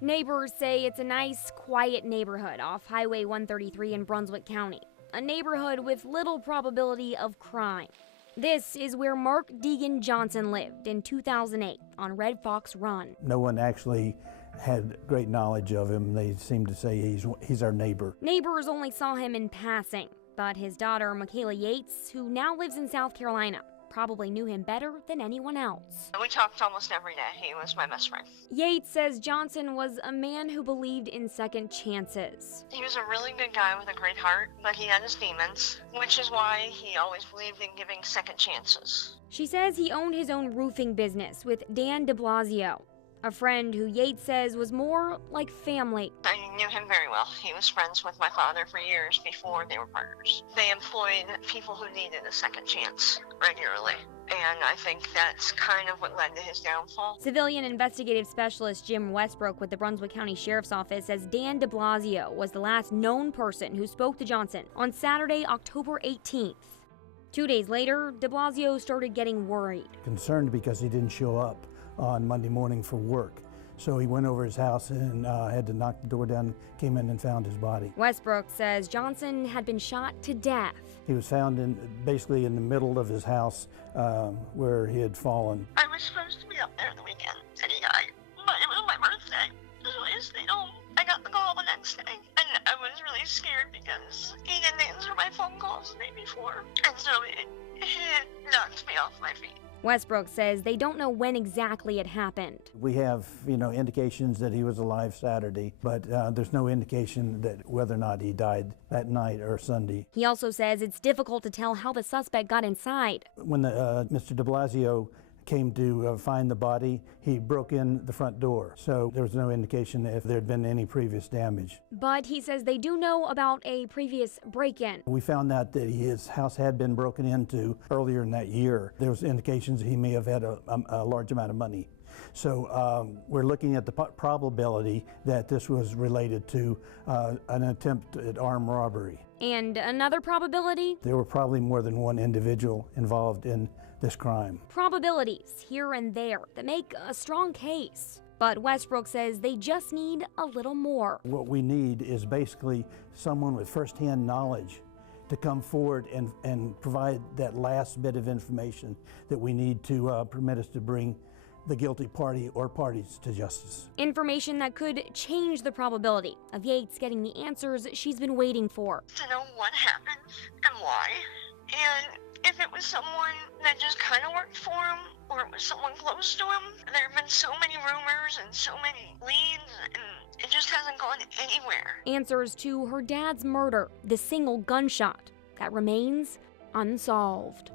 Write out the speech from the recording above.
Neighbors say it's a nice, quiet neighborhood off Highway 133 in Brunswick County, a neighborhood with little probability of crime. This is where Mark Deegan Johnson lived in 2008 on Red Fox Run. No one actually had great knowledge of him. They seem to say he's our neighbor. Neighbors only saw him in passing, but his daughter, Michaela Yates, who now lives in South Carolina, probably knew him better than anyone else. We talked almost every day. He was my best friend. Yates says Johnson was a man who believed in second chances. He was a really good guy with a great heart, but he had his demons, which is why he always believed in giving second chances. She says he owned his own roofing business with Dan de Blasio, a friend who Yates says was more like family. I knew him very well. He was friends with my father for years before they were partners. They employed people who needed a second chance regularly, and I think that's kind of what led to his downfall. Civilian investigative specialist Jim Westbrook with the Brunswick County Sheriff's Office says Dan de Blasio was the last known person who spoke to Johnson on Saturday, October 18th. 2 days later, de Blasio started getting worried. Concerned because he didn't show up on Monday morning for work. So he went over his house and had to knock the door down, came in and found his body. Westbrook says Johnson had been shot to death. He was found basically in the middle of his house where he had fallen. I was supposed to be up there the weekend, and he died. But it was my birthday, so I stayed home. I got the call the next day, and I was really scared because he didn't answer my phone calls the day before. And so it knocked me off my feet. Westbrook says they don't know when exactly it happened. We have, indications that he was alive Saturday, but there's no indication that whether or not he died that night or Sunday. He also says it's difficult to tell how the suspect got inside. When Mr. de Blasio came to find the body, he broke in the front door. So there was no indication if there had been any previous damage. But he says they do know about a previous break-in. We found out that his house had been broken into earlier in that year. There was indications he may have had a large amount of money. So we're looking at the probability that this was related to an attempt at armed robbery. And another probability? There were probably more than one individual involved in this crime. Probabilities here and there that make a strong case. But Westbrook says they just need a little more. What we need is basically someone with firsthand knowledge to come forward and provide that last bit of information that we need to permit us to bring the guilty party or parties to justice. Information that could change the probability of Yates getting the answers she's been waiting for. To know what happened and why, and if it was someone that just kind of worked for him, or it was someone close to him. There have been so many rumors and so many leads, and it just hasn't gone anywhere. Answers to her dad's murder, the single gunshot that remains unsolved.